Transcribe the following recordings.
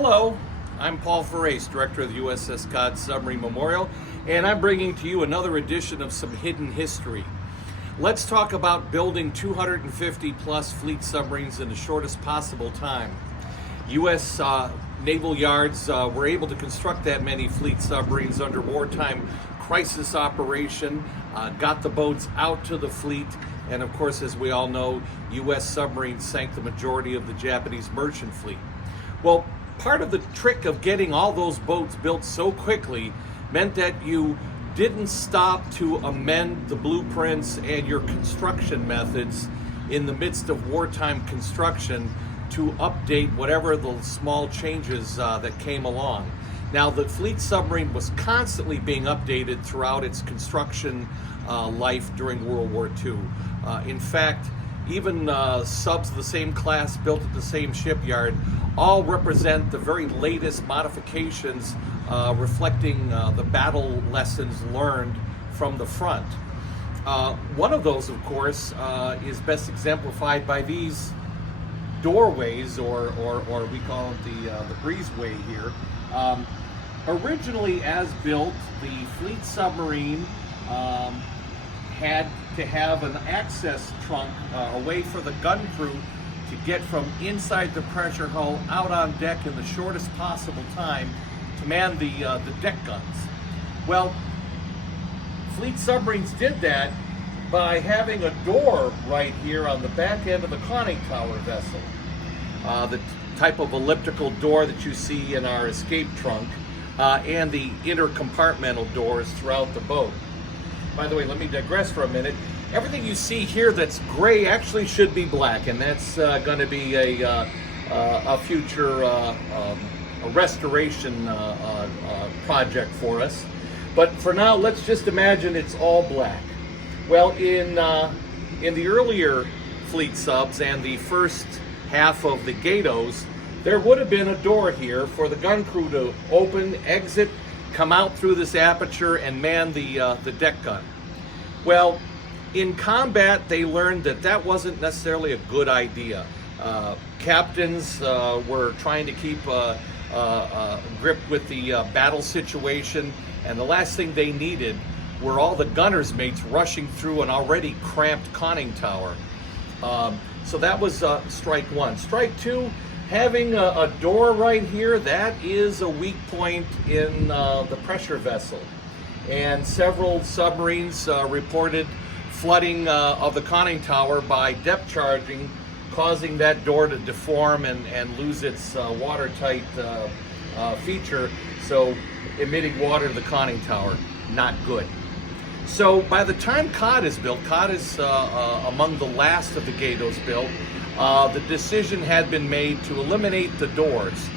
Hello, I'm Paul Ferrace, Director of the USS Cod Submarine Memorial, and I'm bringing to you another edition of some hidden history. Let's talk about building 250 plus fleet submarines in the shortest possible time. U.S. naval yards were able to construct that many fleet submarines under wartime crisis operation, got the boats out to the fleet, and of course, as we all know, U.S. submarines sank the majority of the Japanese merchant fleet. Well, part of the trick of getting all those boats built so quickly meant that you didn't stop to amend the blueprints and your construction methods in the midst of wartime construction to update whatever the small changes that came along. Now, the fleet submarine was constantly being updated throughout its construction life during World War II. In fact, even subs of the same class built at the same shipyard all represent the very latest modifications reflecting the battle lessons learned from the front. One of those, of course, is best exemplified by these doorways, or we call it the breezeway here. Originally, as built, the fleet submarine had to have an access trunk, a way for the gun crew to get from inside the pressure hull out on deck in the shortest possible time to man the deck guns. Well, fleet submarines did that by having a door right here on the back end of the conning tower vessel. The type of elliptical door that you see in our escape trunk, and the intercompartmental doors throughout the boat. By the way, let me digress for a minute. Everything you see here that's gray actually should be black, and that's going to be a future a restoration project for us. But for now, let's just imagine it's all black. Well, in the earlier fleet subs and the first half of the Gatos, there would have been a door here for the gun crew to open, exit, come out through this aperture and man the deck gun. Well, in combat, they learned that that wasn't necessarily a good idea. Captains were trying to keep grip with the battle situation, and the last thing they needed were all the gunners' mates rushing through an already cramped conning tower. So that was strike one. Strike two, having a door right here, that is a weak point in the pressure vessel. And several submarines reported flooding of the conning tower by depth charging, causing that door to deform and lose its watertight feature, so emitting water to the conning tower, not good. So by the time Cod is built, Cod is among the last of the Gatos built, the decision had been made to eliminate the doors.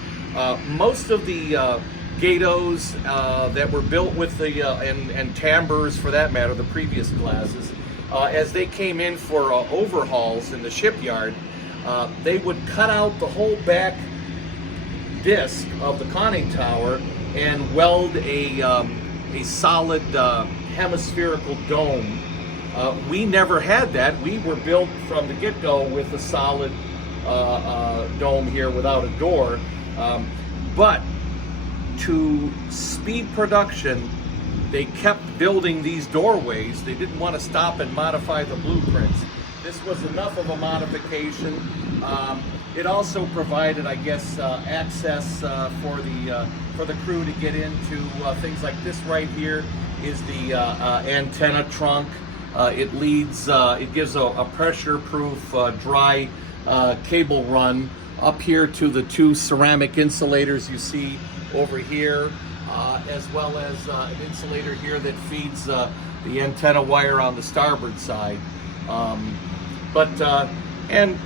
Most of the Gatos that were built with the, and Tambers for that matter, the previous classes, as they came in for overhauls in the shipyard, they would cut out the whole back disc of the conning tower and weld a solid hemispherical dome. We never had that. We were built from the get-go with a solid dome here without a door. But to speed production, they kept building these doorways. They didn't want to stop and modify the blueprints. This was enough of a modification. It also provided, I guess, access for the crew to get into things like this right here is the antenna trunk. It leads, it gives a pressure-proof dry cable run up here to the two ceramic insulators you see over here, as well as an insulator here that feeds the antenna wire on the starboard side. And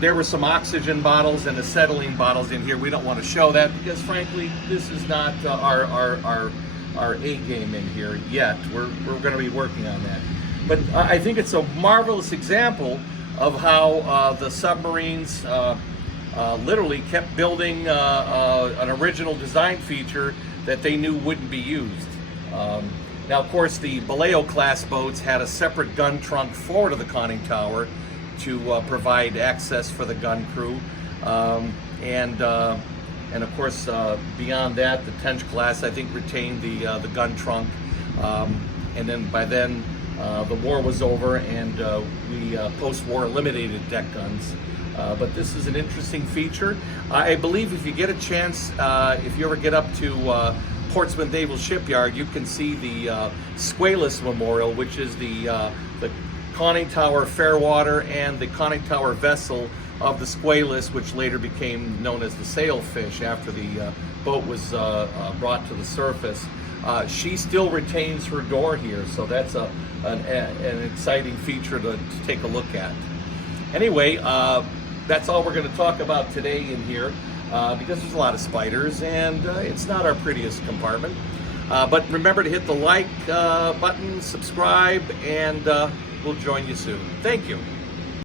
there were some oxygen bottles and acetylene bottles in here. We don't want to show that because, frankly, this is not our A game in here yet. We're going to be working on that. But I think it's a marvelous example of how the submarines literally kept building an original design feature that they knew wouldn't be used. Now, of course, the Vallejo class boats had a separate gun trunk forward of the conning tower to provide access for the gun crew. And of course, beyond that, the 10th class, I think, retained the gun trunk. And then by then, the war was over, and we post-war eliminated deck guns. But this is an interesting feature. I believe if you get a chance, if you ever get up to Portsmouth Naval Shipyard, you can see the Squalus Memorial, which is the conning tower Fairwater and the conning tower vessel of the Squalus, which later became known as the Sailfish after the boat was brought to the surface. She still retains her door here, so that's an exciting feature to take a look at. Anyway, that's all we're going to talk about today in here, because there's a lot of spiders and it's not our prettiest compartment. But remember to hit the like button, subscribe, and we'll join you soon. Thank you.